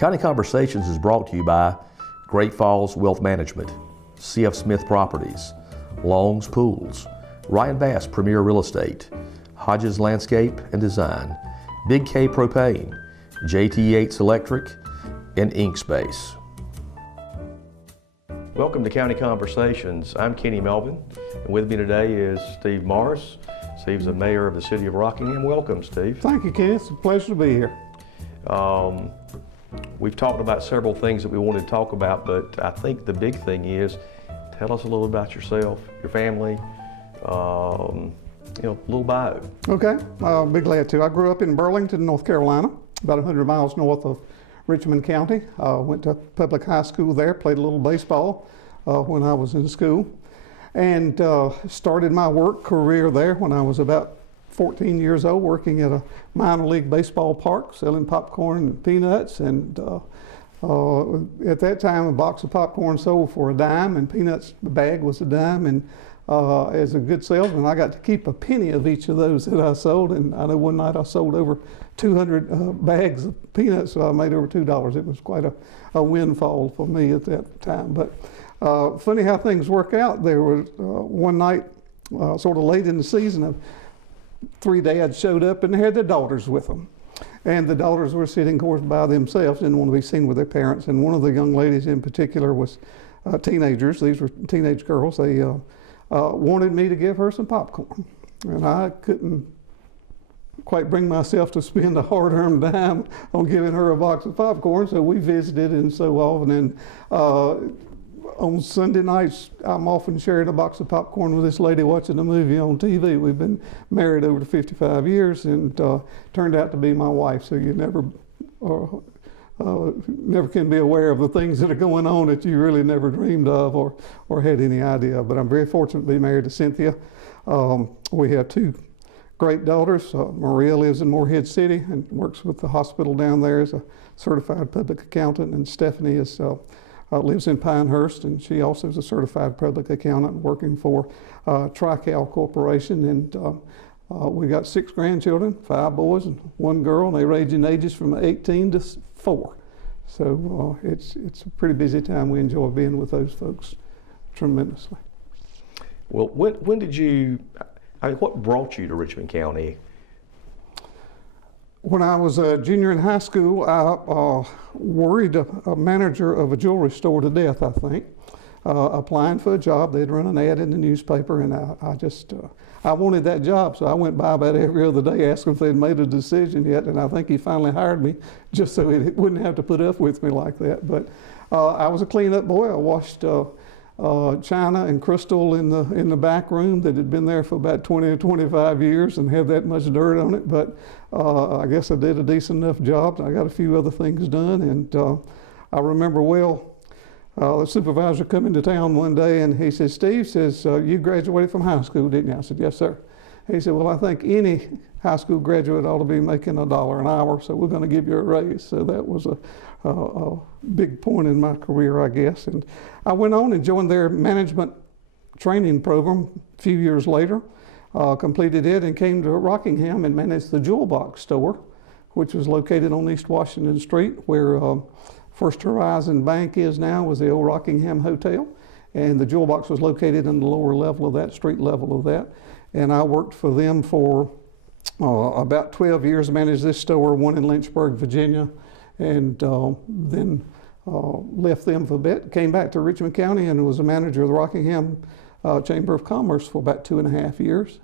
County Conversations is brought to you by Great Falls Wealth Management, C.F. Smith Properties, Long's Pools, Ryan Bass Premier Real Estate, Hodges Landscape and Design, Big K Propane, JT Yates Electric, and Inkspace. Welcome to County Conversations. I'm Kenny Melvin, and with me today is Steve Morris. Steve's the mayor of the city of Rockingham. Welcome, Steve. Thank you, Kenny. It's a pleasure to be here. We've talked about several things that we wanted to talk about, but I think the big thing is, tell us a little about yourself, your family, a little bio. Okay, I'll be glad to. I grew up in Burlington, North Carolina, about 100 miles north of Richmond County. Went to public high school there, played a little baseball when I was in school, and started my work career there when I was about 14 years old, working at a minor league baseball park, selling popcorn and peanuts. And at that time, a box of popcorn sold for $0.10, and peanuts, the bag was $0.10. And as a good salesman, I got to keep a penny of each of those that I sold. And I know one night I sold over 200 bags of peanuts, so I made over $2. It was quite a windfall for me at that time. But funny how things work out. There was one night, sort of late in the season, three dads showed up and they had their daughters with them. And the daughters were sitting, of course, by themselves, didn't want to be seen with their parents. And one of the young ladies in particular was teenagers. These were teenage girls. They wanted me to give her some popcorn. And I couldn't quite bring myself to spend a hard-earned dime on giving her a box of popcorn. So we visited and so often. And on Sunday nights, I'm often sharing a box of popcorn with this lady watching a movie on TV. We've been married over 55 years and turned out to be my wife. So you never can be aware of the things that are going on that you really never dreamed of or had any idea of. But I'm very fortunate to be married to Cynthia. We have two great daughters. Maria lives in Morehead City and works with the hospital down there as a certified public accountant. And Stephanie lives in Pinehurst, and she also is a certified public accountant working for Tri-Cal Corporation. And we got 6 grandchildren, 5 boys and 1 girl, and they range in ages from 18 to 4. So it's a pretty busy time. We enjoy being with those folks tremendously. Well, when did you, what brought you to Richmond County? When I was a junior in high school, I worried a manager of a jewelry store to death, I think, applying for a job. They'd run an ad in the newspaper, and I wanted that job, so I went by about every other day asking if they'd made a decision yet, and I think he finally hired me just so he wouldn't have to put up with me like that. But I was a cleanup boy. I washed china and crystal in the back room that had been there for about 20 or 25 years and had that much dirt on it, but I guess I did a decent enough job. I got a few other things done, and I remember well, the supervisor come into town one day and he said, "Steve," says, "you graduated from high school, didn't you?" I said, "Yes, sir." He said, "Well, I think any high school graduate ought to be making $1 an hour, so we're going to give you a raise." So that was a big point in my career, I guess. And I went on and joined their management training program a few years later, completed it, and came to Rockingham and managed the Jewel Box store, which was located on East Washington Street, where First Horizon Bank is now, was the old Rockingham Hotel. And the Jewel Box was located in the lower level of that, street level of that. And I worked for them for about 12 years, managed this store, one in Lynchburg, Virginia, and then left them for a bit, came back to Richmond County and was a manager of the Rockingham Chamber of Commerce for about 2.5 years.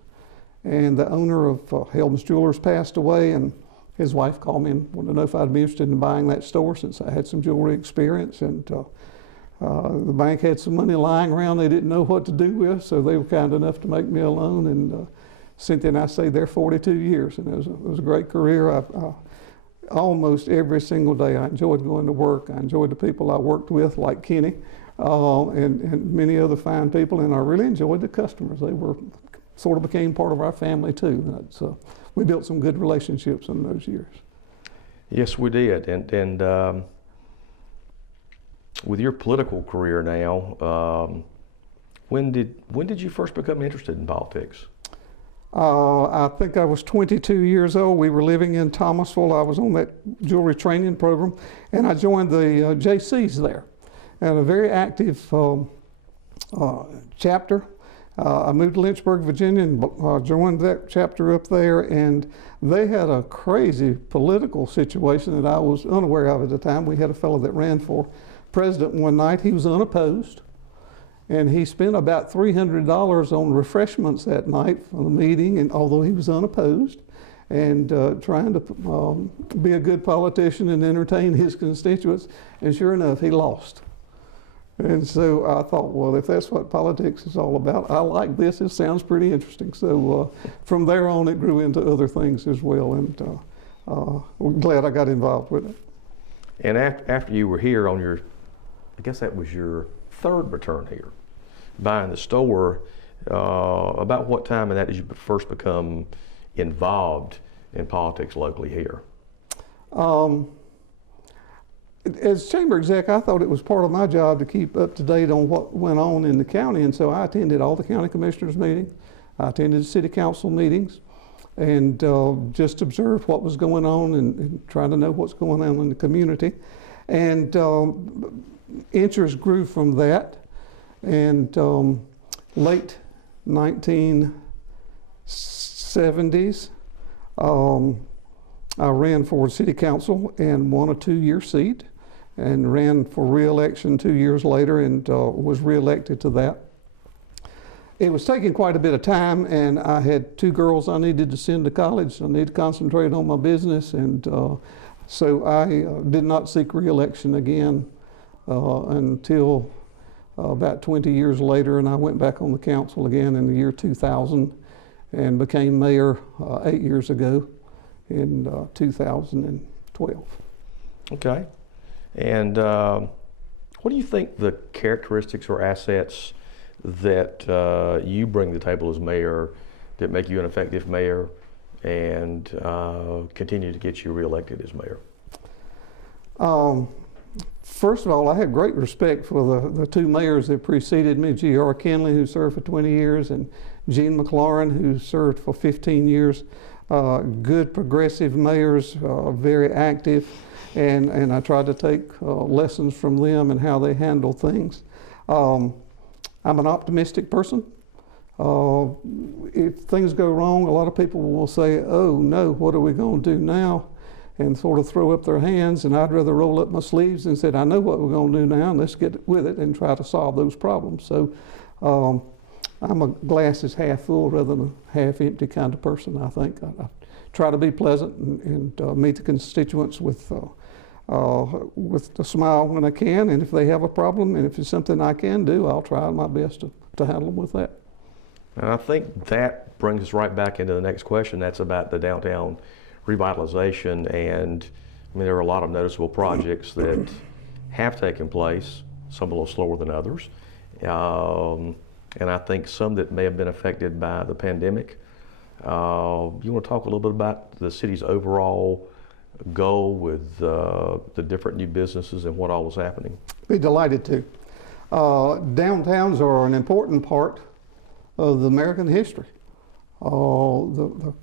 And the owner of Hellman's Jewelers passed away, and his wife called me and wanted to know if I'd be interested in buying that store since I had some jewelry experience. And the bank had some money lying around they didn't know what to do with, so they were kind enough to make me a loan. And Cynthia and I stayed there 42 years, and it was a great career. Almost every single day I enjoyed going to work. I enjoyed the people I worked with, like Kenny, and many other fine people, and I really enjoyed the customers. They sort of became part of our family too. So we built some good relationships in those years. Yes, we did. And with your political career now, when did you first become interested in politics? I think I was 22 years old. We were living in Thomasville. I was on that jewelry training program, and I joined the JCs there, and a very active chapter. I moved to Lynchburg, Virginia, and joined that chapter up there, and they had a crazy political situation that I was unaware of at the time. We had a fellow that ran for president one night. He was unopposed, and he spent about $300 on refreshments that night for the meeting, and although he was unopposed, and trying to be a good politician and entertain his constituents, and sure enough, he lost. And so I thought, well, if that's what politics is all about, I like this. It sounds pretty interesting. So from there on, it grew into other things as well, and I'm glad I got involved with it. And after you were here on your, I guess that was your third return here, buying the store, about what time in that did you first become involved in politics locally here? As chamber exec, I thought it was part of my job to keep up to date on what went on in the county, and so I attended all the county commissioners meetings. I attended the city council meetings, and just observed what was going on and trying to know what's going on in the community. And interest grew from that, and late 1970s, I ran for city council and won a 2-year seat, and ran for re-election 2 years later, and was re-elected to that. It was taking quite a bit of time, and I had 2 girls I needed to send to college. I needed to concentrate on my business, and so I did not seek re-election again until about 20 years later, and I went back on the council again in the year 2000 and became mayor 8 years ago in 2012. Okay. And what do you think the characteristics or assets that you bring to the table as mayor that make you an effective mayor and continue to get you reelected as mayor? First of all, I had great respect for the 2 mayors that preceded me, G.R. Kinley, who served for 20 years, and Gene McLaurin, who served for 15 years. Good progressive mayors, very active, and I tried to take lessons from them and how they handle things. I'm an optimistic person. If things go wrong, a lot of people will say, oh no, what are we going to do now? And sort of throw up their hands, and I'd rather roll up my sleeves and say, I know what we're going to do now, and let's get with it and try to solve those problems. So I'm a glass is half full rather than a half empty kind of person, I think. I try to be pleasant and meet the constituents with a smile when I can, and if they have a problem and if it's something I can do, I'll try my best to handle them with that. And I think that brings us right back into the next question. That's about the downtown revitalization, and I mean there are a lot of noticeable projects that have taken place, some a little slower than others, and I think some that may have been affected by the pandemic. You want to talk a little bit about the city's overall goal with the different new businesses and what all was happening? Be delighted to. Downtowns are an important part of the American history. The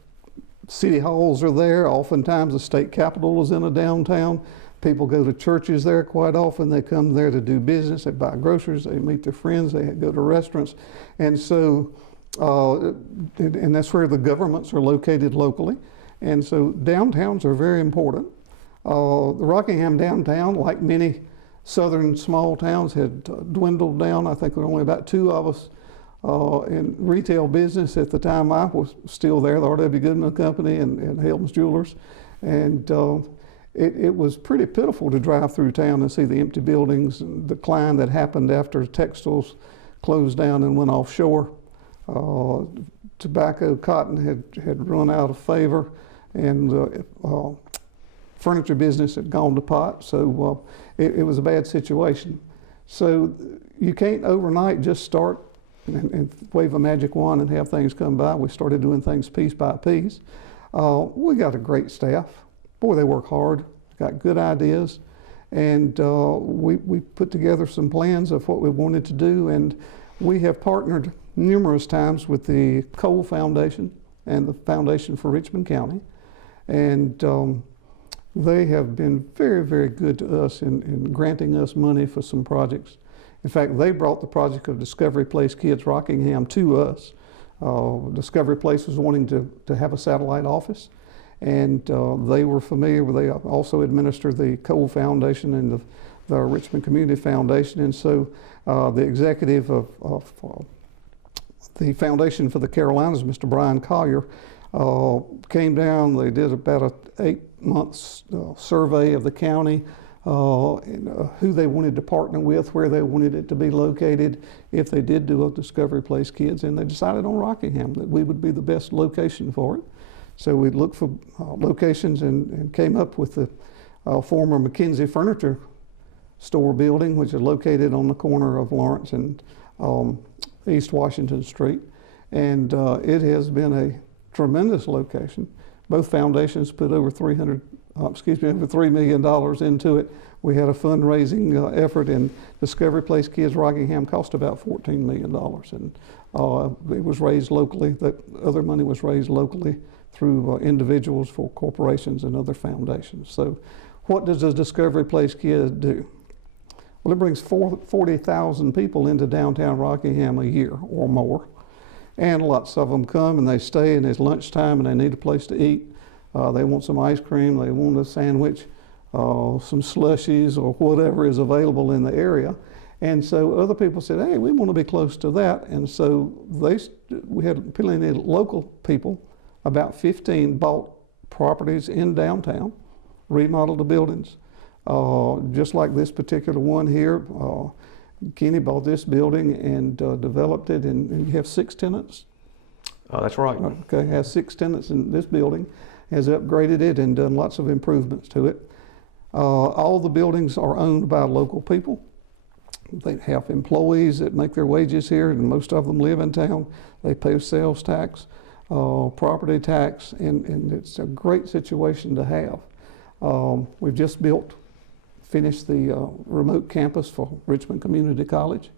city halls are there. Oftentimes the state capitol is in a downtown. People go to churches there quite often. They come there to do business. They buy groceries. They meet their friends. They go to restaurants. And so, and that's where the governments are located locally. And so downtowns are very important. The Rockingham downtown, like many southern small towns, had dwindled down. I think there were only about 2 of us in retail business at the time I was still there, the R.W. Goodman Company and Helms Jewelers. And it was pretty pitiful to drive through town and see the empty buildings and the decline that happened after textiles closed down and went offshore. Tobacco, cotton had run out of favor, and the furniture business had gone to pot, so it was a bad situation. So you can't overnight just start and wave a magic wand and have things come by. We started doing things piece by piece. We got a great staff. Boy, they work hard, got good ideas, and we put together some plans of what we wanted to do, and we have partnered numerous times with the Cole Foundation and the Foundation for Richmond County. And they have been very, very good to us in granting us money for some projects. In fact, they brought the project of Discovery Place Kids Rockingham to us. Discovery Place was wanting to have a satellite office, and they were familiar with, they also administer the Cole Foundation and the Richmond Community Foundation, and so the executive of the Foundation for the Carolinas, Mr. Brian Collier, came down. They did about an 8-month survey of the county, and, who they wanted to partner with, where they wanted it to be located, if they did do a Discovery Place Kids, and they decided on Rockingham, that we would be the best location for it. So we looked for locations and came up with the former McKenzie Furniture Store building, which is located on the corner of Lawrence and East Washington Street. And it has been a tremendous location. Both foundations put over $3 million into it. We had a fundraising effort, and Discovery Place Kids Rockingham cost about $14 million. And it was raised locally. That other money was raised locally through individuals, for corporations, and other foundations. So what does a Discovery Place Kid do? Well, it brings 40,000 people into downtown Rockingham a year or more. And lots of them come and they stay, and it's lunchtime and they need a place to eat. They want some ice cream, they want a sandwich, some slushies, or whatever is available in the area. And so other people said, hey, we want to be close to that. And so we had plenty of local people, about 15 bought properties in downtown, remodeled the buildings. Just like this particular one here, Kenny bought this building and developed it, and you have 6 tenants. That's right. Okay, has 6 tenants in this building, has upgraded it and done lots of improvements to it. All the buildings are owned by local people. They have employees that make their wages here, and most of them live in town. They pay sales tax, property tax, and it's a great situation to have. We've just finished the remote campus for Richmond Community College.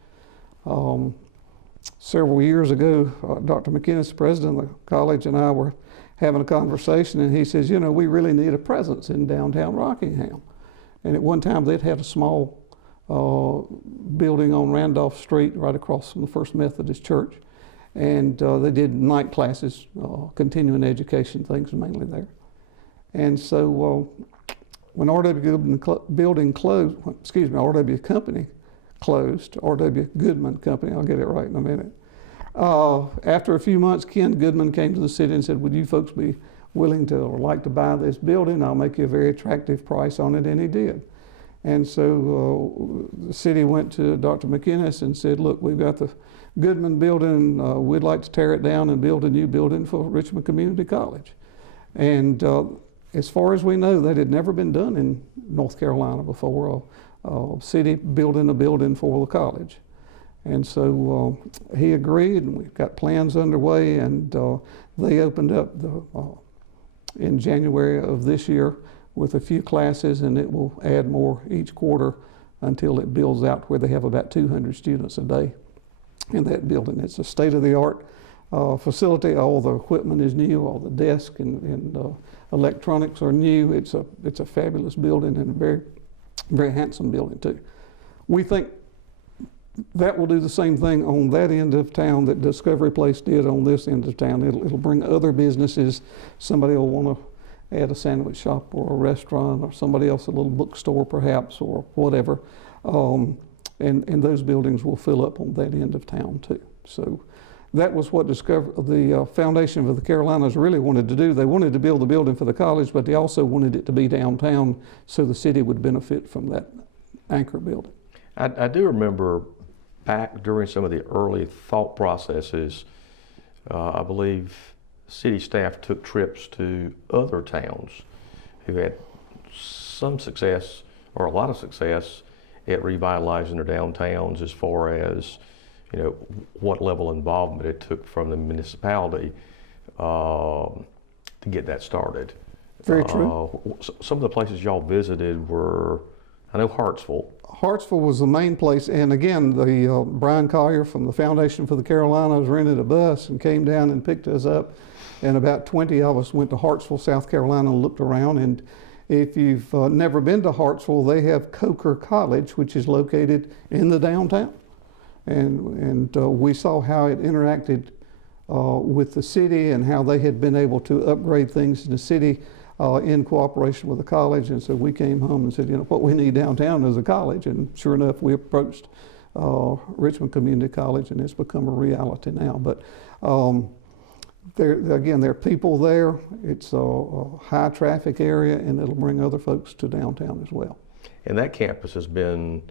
Several years ago, Dr. McInnes, the president of the college, and I were having a conversation, and he says, you know, we really need a presence in downtown Rockingham. And at one time, they'd had a small building on Randolph Street right across from the First Methodist Church. And they did night classes, continuing education things mainly there. And so when RW Company closed, R.W. Goodman Company, I'll get it right in a minute. After a few months, Ken Goodman came to the city and said, would you folks be willing to or like to buy this building? I'll make you a very attractive price on it, and he did. And so the city went to Dr. McInnes and said, look, we've got the Goodman building, we'd like to tear it down and build a new building for Richmond Community College. And as far as we know, that had never been done in North Carolina before, a city building a building for the college. And so he agreed, and we've got plans underway, and they opened up in January of this year with a few classes, and it will add more each quarter until it builds out where they have about 200 students a day in that building. It's a state-of-the-art facility. All the equipment is new, all the desks and electronics are new. It's a fabulous building, and a very, very handsome building too. We think that will do the same thing on that end of town that Discovery Place did on this end of town. It'll bring other businesses. Somebody will want to add a sandwich shop or a restaurant, or somebody else a little bookstore perhaps, or whatever. And those buildings will fill up on that end of town too. So that was what the Foundation for the Carolinas really wanted to do. They wanted to build the building for the college, but they also wanted it to be downtown so the city would benefit from that anchor building. I do remember back during some of the early thought processes, I believe city staff took trips to other towns who had some success or a lot of success at revitalizing their downtowns, as far as, you know, what level of involvement it took from the municipality to get that started. Very true. Some of the places y'all visited were, I know, Hartsville. Hartsville was the main place, and again, the Brian Collier from the Foundation for the Carolinas rented a bus and came down and picked us up and about 20 of us went to Hartsville, South Carolina, and looked around. And if you've never been to Hartsville, they have Coker College, which is located in the downtown. And we saw how it interacted with the city and how they had been able to upgrade things in the city in cooperation with the college. And so we came home and said, you know, what we need downtown is a college. And sure enough, we approached Richmond Community College, and it's become a reality now. But there are people there. It's a high traffic area, and it'll bring other folks to downtown as well. And that campus has been,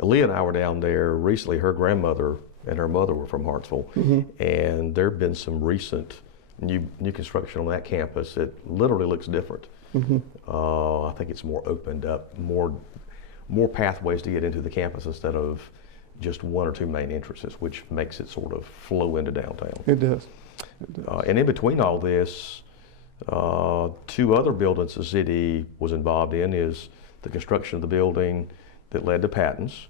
Leah and I were down there recently. Her grandmother and her mother were from Hartsville, and there have been some recent new construction on that campus. It literally looks different. I think it's more opened up, more pathways to get into the campus instead of just one or two main entrances, which makes it sort of flow into downtown. It does. And in between all this, two other buildings the city was involved in is the construction of the building that led to Patton's,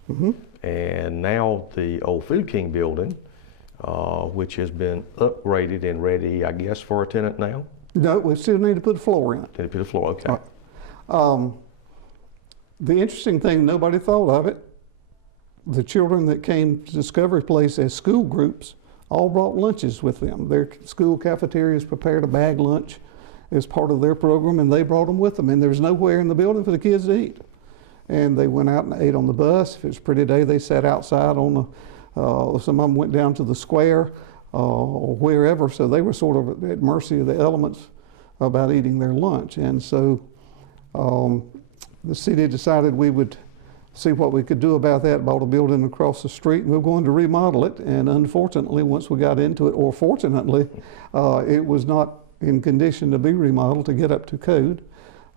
and now the old Food King building, which has been upgraded and ready, I guess, for a tenant now. No, we still need to put a floor in it. Need to put a floor, okay. The interesting thing, nobody thought of it. The children that came to Discovery Place as school groups all brought lunches with them. Their school cafeterias prepared a bag lunch as part of their program, and they brought them with them. And there was nowhere in the building for the kids to eat. And they went out and ate on the bus. If it was a pretty day, they sat outside on the, some of them went down to the square or wherever. So they were sort of at mercy of the elements about eating their lunch. And so the city decided we would see what we could do about that, bought a building across the street, and we were going to remodel it. And unfortunately, once we got into it, or fortunately, it was not in condition to be remodeled to get up to code.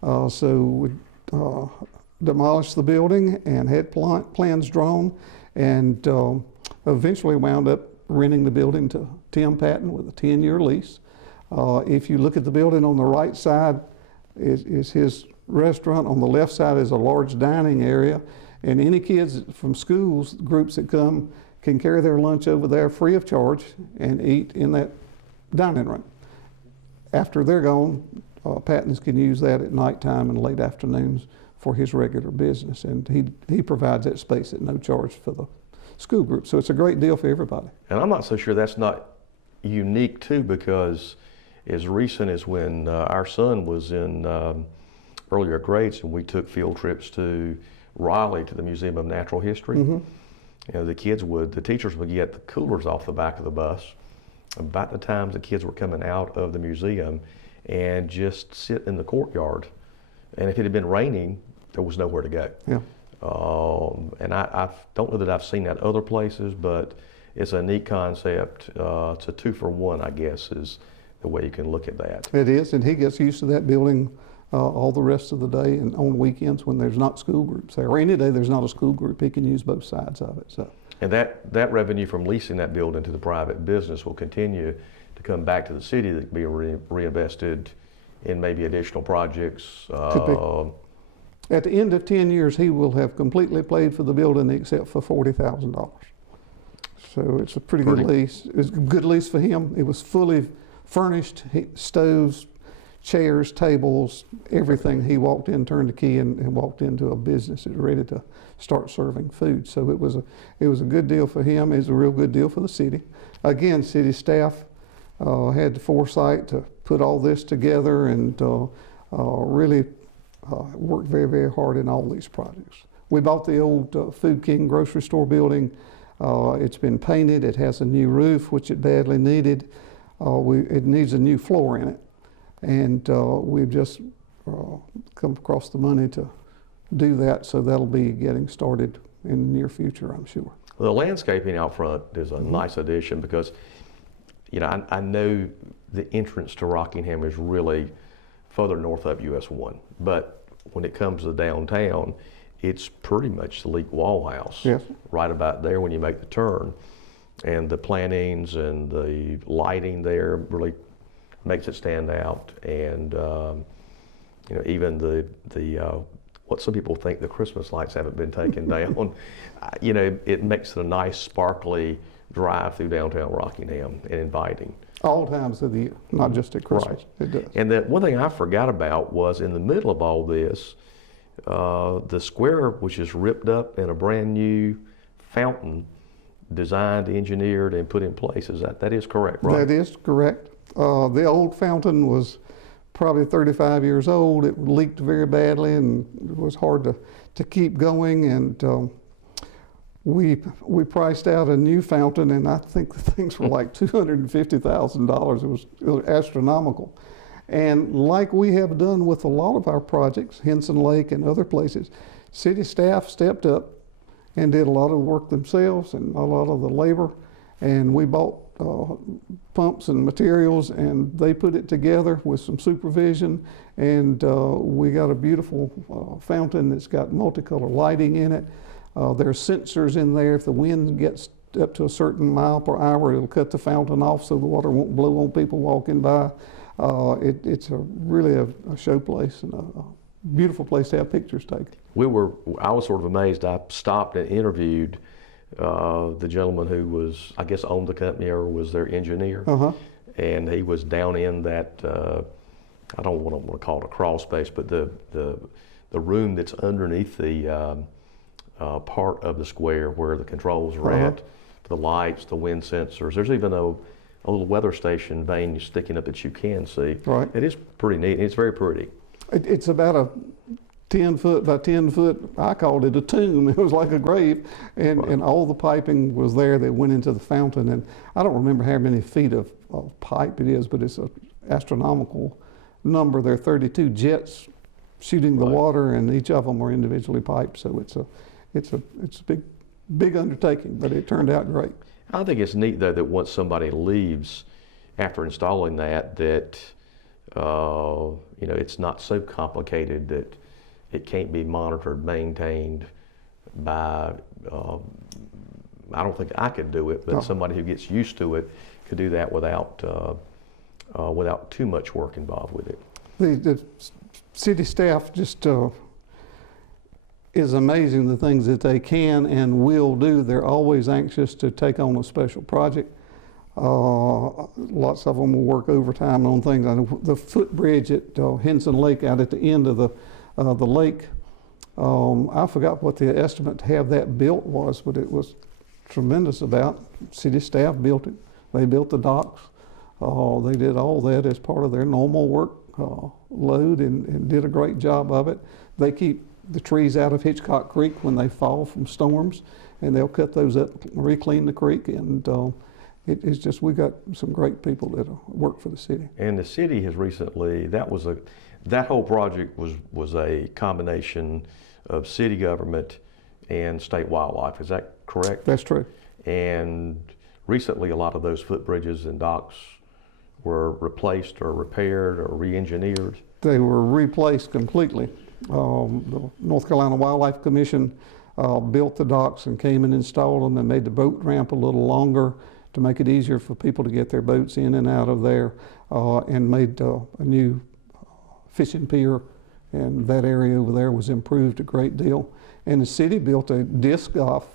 So we demolished the building and had plans drawn, and eventually wound up renting the building to Tim Patton with a 10-year lease. If you look at the building, on the right side is his restaurant. On the left side is a large dining area, and any kids from schools, groups that come, can carry their lunch over there free of charge and eat in that dining room. After they're gone, Patton's can use that at nighttime and late afternoons for his regular business, and he provides that space at no charge for the school group. So it's a great deal for everybody. And I'm not so sure that's not unique too, because as recent as when our son was in earlier grades and we took field trips to Raleigh to the Museum of Natural History, you know, the teachers would get the coolers off the back of the bus about the times the kids were coming out of the museum and just sit in the courtyard. And if it had been raining, there was nowhere to go. Yeah. And I don't know that I've seen that other places, but it's a neat concept. It's a 2-for-1, I guess, is the way you can look at that. It is, and he gets used to that building all the rest of the day, and on weekends when there's not school groups there, or any day there's not a school group, he can use both sides of it. So. And that revenue from leasing that building to the private business will continue to come back to the city that can be reinvested in maybe additional projects. At the end of 10 years, he will have completely paid for the building except for $40,000. So it's a pretty good lease. It's a good lease for him. It was fully furnished, stoves, chairs, tables, everything. He walked in, turned the key, and walked into a business that was ready to start serving food. So it was a good deal for him. It was a real good deal for the city. Again, city staff had the foresight to put all this together and really worked very, very hard in all these projects. We bought the old Food King grocery store building. It's been painted. It has a new roof, which it badly needed. It needs a new floor in it. And we've just come across the money to do that, so that'll be getting started in the near future, I'm sure. Well, the landscaping out front is a nice addition because, you know, I know the entrance to Rockingham is really further north up US 1, but when it comes to downtown, it's pretty much the Leak Wall House. Yes. Right about there when you make the turn. And the plantings and the lighting there really makes it stand out. And you know, even the what some people think the Christmas lights haven't been taken down, you know, it makes it a nice sparkly drive through downtown Rockingham and inviting. All times of the year, not just at Christmas. Right. It does. And the one thing I forgot about was in the middle of all this, the square was just ripped up and a brand new fountain designed, engineered, and put in place. That is correct, right? That is correct. The old fountain was probably 35 years old. It leaked very badly and it was hard to keep going. And we priced out a new fountain, and I think the things were like $250,000. It was astronomical. And like we have done with a lot of our projects, Henson Lake and other places, city staff stepped up and did a lot of the work themselves and a lot of the labor. And we bought pumps and materials, and they put it together with some supervision. And we got a beautiful fountain that's got multicolor lighting in it. There's sensors in there. If the wind gets up to a certain mile per hour, it'll cut the fountain off so the water won't blow on people walking by. It's really a show place and a beautiful place to have pictures taken. I was sort of amazed. I stopped and interviewed the gentleman who was, I guess, owned the company or was their engineer. And he was down in that, I don't want to call it a crawl space, but the room that's underneath the part of the square where the controls are at, the lights, the wind sensors. There's even a little weather station vane sticking up that you can see. Right. It is pretty neat. It's very pretty. It's about a 10 foot by 10 foot, I called it a tomb. It was like a grave, and all the piping was there that went into the fountain. And I don't remember how many feet of pipe it is, but it's an astronomical number. There are 32 jets shooting the water, and each of them are individually piped. So it's a big undertaking, but it turned out great. I think it's neat though that once somebody leaves after installing that it's not so complicated that it can't be monitored, maintained by, I don't think I could do it, but somebody who gets used to it could do that without too much work involved with it. The city staff just is amazing the things that they can and will do. They're always anxious to take on a special project. Lots of them will work overtime on things. I know the footbridge at Henson Lake out at the end of the lake, I forgot what the estimate to have that built was, but it was tremendous about. City staff built it. They built the docks. They did all that as part of their normal work load and did a great job of it. They keep the trees out of Hitchcock Creek when they fall from storms, and they'll cut those up, re-clean the creek, and it's just, we got some great people that work for the city. And the city has recently, that whole project was a combination of city government and state wildlife. Is that correct? That's true. And recently a lot of those footbridges and docks were replaced or repaired or re-engineered. They were replaced completely. The North Carolina Wildlife Commission built the docks and came and installed them and made the boat ramp a little longer to make it easier for people to get their boats in and out of there, and made a new fishing pier, and that area over there was improved a great deal. And the city built a disc golf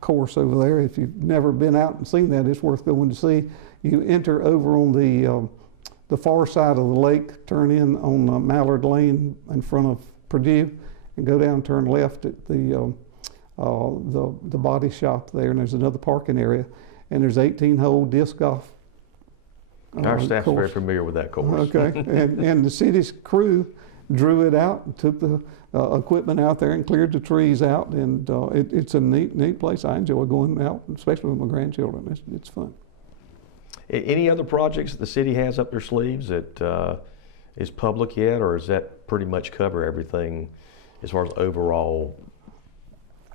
course over there. If you've never been out and seen that, it's worth going to see. You enter over on the far side of the lake, turn in on Mallard Lane in front of Purdue, and go down and turn left at the body shop there, and there's another parking area, and there's 18-hole disc golf. Our staff's very familiar with that course. Okay, and the city's crew drew it out and took the equipment out there and cleared the trees out, and it's a neat place. I enjoy going out, especially with my grandchildren. It's fun. Any other projects that the city has up their sleeves that is public yet, or does that pretty much cover everything as far as overall?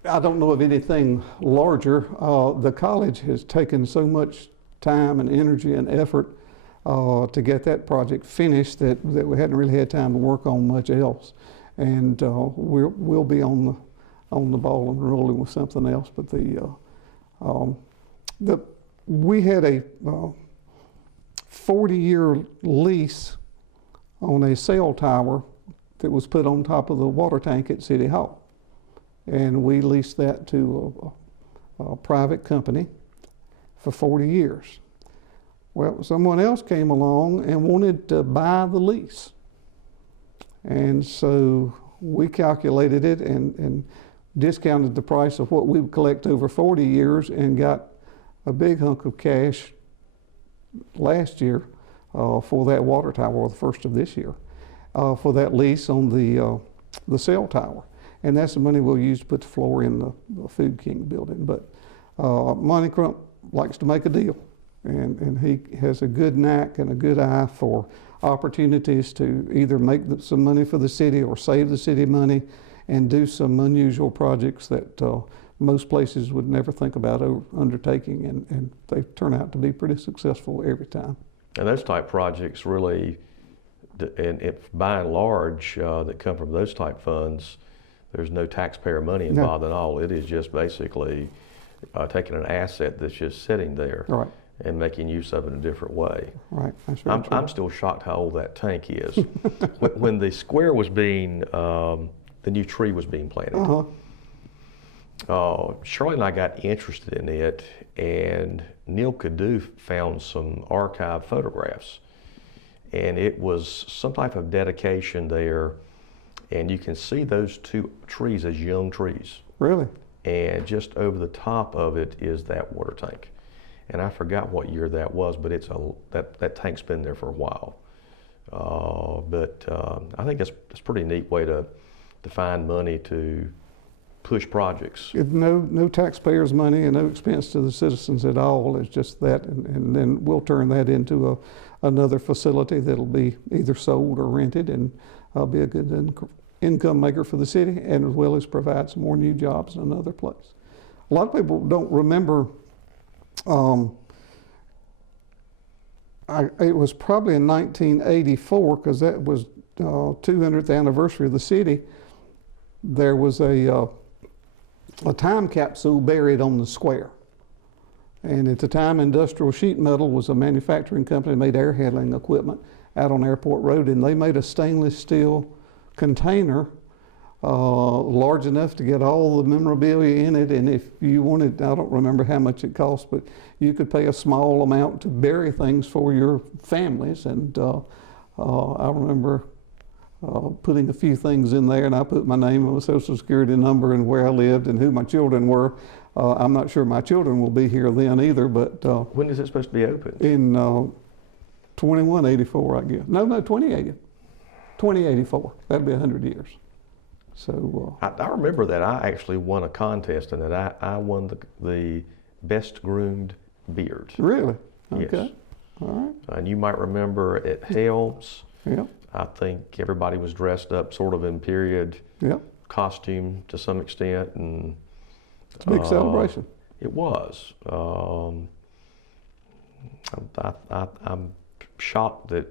I don't know of anything larger. The college has taken so much time and energy and effort to get that project finished that we hadn't really had time to work on much else. And we'll be on the ball and rolling with something else. But we had a 40-year lease on a cell tower that was put on top of the water tank at City Hall. And we leased that to a private company for 40 years. Well, someone else came along and wanted to buy the lease. And so we calculated it and discounted the price of what we would collect over 40 years and got a big hunk of cash last year for that water tower, or the first of this year, for that lease on the cell tower. And that's the money we'll use to put the floor in the Food King building. But Monty Crump likes to make a deal, and he has a good knack and a good eye for opportunities to either make some money for the city or save the city money and do some unusual projects that most places would never think about undertaking, and they turn out to be pretty successful every time. And those type projects really, and if by and large, that come from those type funds, there's no taxpayer money involved at all. It is just basically taking an asset that's just sitting there, right, and making use of it in a different way. Right. That's very true. I'm still shocked how old that tank is. when the square was being, the new tree was being planted. Shirley and I got interested in it, and Neil Cadu found some archive photographs, and it was some type of dedication there, and you can see those two trees as young trees. Really? And just over the top of it is that water tank. And I forgot what year that was, but it's that tank's been there for a while. But I think that's a pretty neat way to find money to push projects. No taxpayers' money and no expense to the citizens at all. It's just that, and then we'll turn that into another facility that'll be either sold or rented, and be a good income maker for the city, and as well as provide some more new jobs in another place. A lot of people don't remember. It was probably in 1984, because that was 200th anniversary of the city. There was a time capsule buried on the square. And at the time, Industrial Sheet Metal was a manufacturing company that made air handling equipment out on Airport Road, and they made a stainless steel container large enough to get all the memorabilia in it. And if you wanted, I don't remember how much it cost, but you could pay a small amount to bury things for your families. And I remember putting a few things in there, and I put my name and my social security number and where I lived and who my children were. I'm not sure my children will be here then either, but when is it supposed to be open? In 2184, I guess. No, 2080. 2084. That'd be 100 years. So I remember that I actually won a contest, and that I won the best groomed beard. Really? Okay. Yes. All right. And you might remember at Helms, Yeah. I think everybody was dressed up sort of in period costume to some extent, and it's a big celebration. It was. I'm shocked that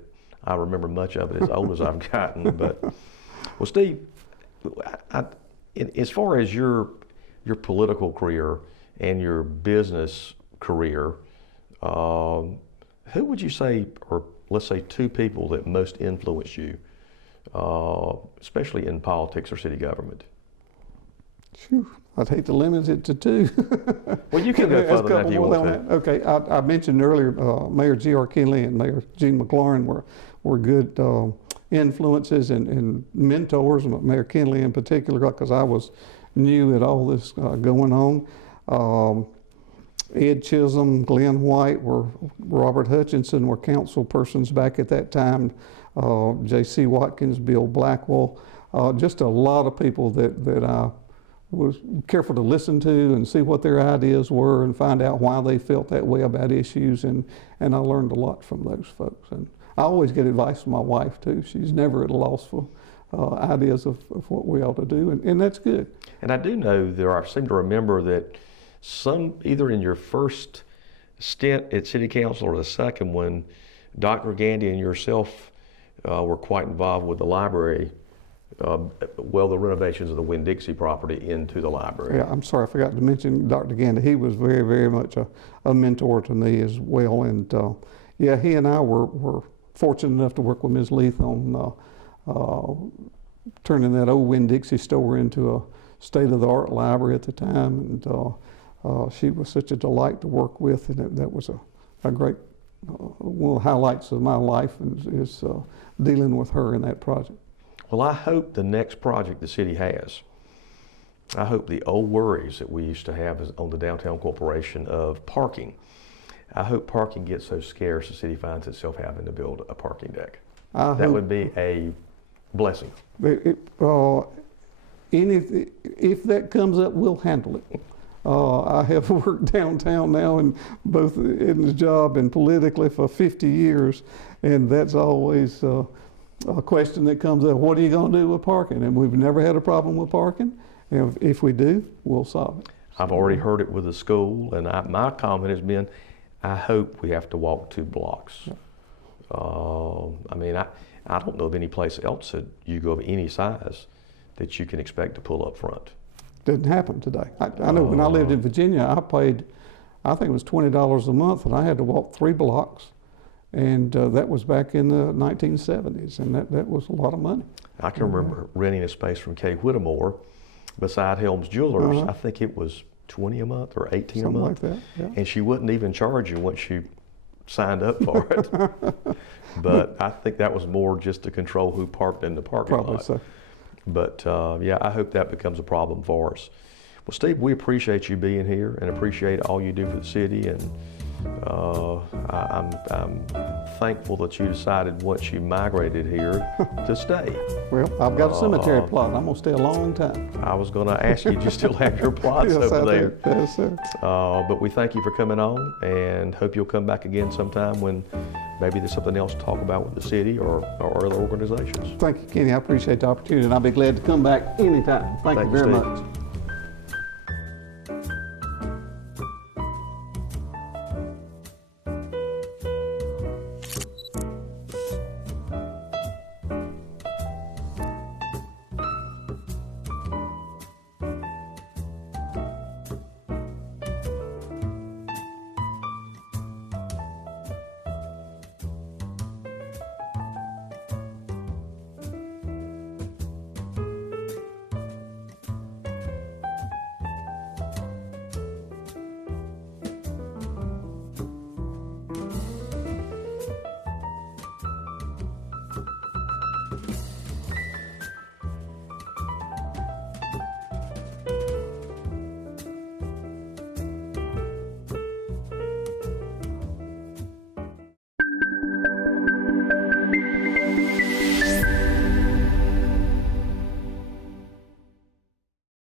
I remember much of it as old as I've gotten. But well, Steve, as far as your political career and your business career, who would you say, or let's say two people that most influenced you, especially in politics or city government? Phew, I'd hate to limit it to two. Well, you can go further than if you want to. Okay, I mentioned earlier Mayor G.R. Kinley and Mayor Gene McLaurin were good influences and mentors, Mayor Kinley in particular, because I was new at all this going on. Ed Chisholm, Glenn White, Robert Hutchinson were council persons back at that time. J.C. Watkins, Bill Blackwell, just a lot of people that I was careful to listen to and see what their ideas were and find out why they felt that way about issues, and I learned a lot from those folks. And I always get advice from my wife too. She's never at a loss for ideas of what we ought to do, and that's good. And I do know I seem to remember that either in your first stint at City Council or the second one, Dr. Gandy and yourself were quite involved with the library, the renovations of the Winn-Dixie property into the library. Yeah, I'm sorry, I forgot to mention Dr. Gandy. He was very, very much a mentor to me as well. And he and I were fortunate enough to work with Ms. Leith on turning that old Winn-Dixie store into a state-of-the-art library at the time. And she was such a delight to work with, and that was a great one of the highlights of my life is dealing with her in that project. Well, I hope the next project the city has, I hope the old worries that we used to have on the downtown corporation of parking, I hope parking gets so scarce the city finds itself having to build a parking deck. That would be a blessing. If that comes up, we'll handle it. I have worked downtown now, and both in the job and politically for 50 years, and that's always a question that comes up. What are you going to do with parking? And we've never had a problem with parking. And if we do, we'll solve it. I've already heard it with the school, and my comment has been, I hope we have to walk 2 blocks. Yeah. I mean, I don't know of any place else that you go of any size that you can expect to pull up front. Didn't happen today. I know when I lived in Virginia, I paid, I think it was $20 a month, and I had to walk 3 blocks. And that was back in the 1970s, and that was a lot of money. I can remember renting a space from Kay Whittemore beside Helms Jewelers. I think it was 20 a month or 18 Something a month. Like that, yeah. And she wouldn't even charge you once you signed up for it. But I think that was more just to control who parked in the parking lot. Probably so. But yeah, I hope that becomes a problem for us. Well, Steve, we appreciate you being here and appreciate all you do for the city. And I'm thankful that you decided once you migrated here to stay. Well, I've got a cemetery plot. I'm going to stay a long time. I was going to ask you, do you still have your plots Yes, over I there? do. Yes, sir. But we thank you for coming on and hope you'll come back again sometime when maybe there's something else to talk about with the city or other organizations. Thank you, Kenny. I appreciate the opportunity, and I'll be glad to come back anytime. Thank you very Steve. much.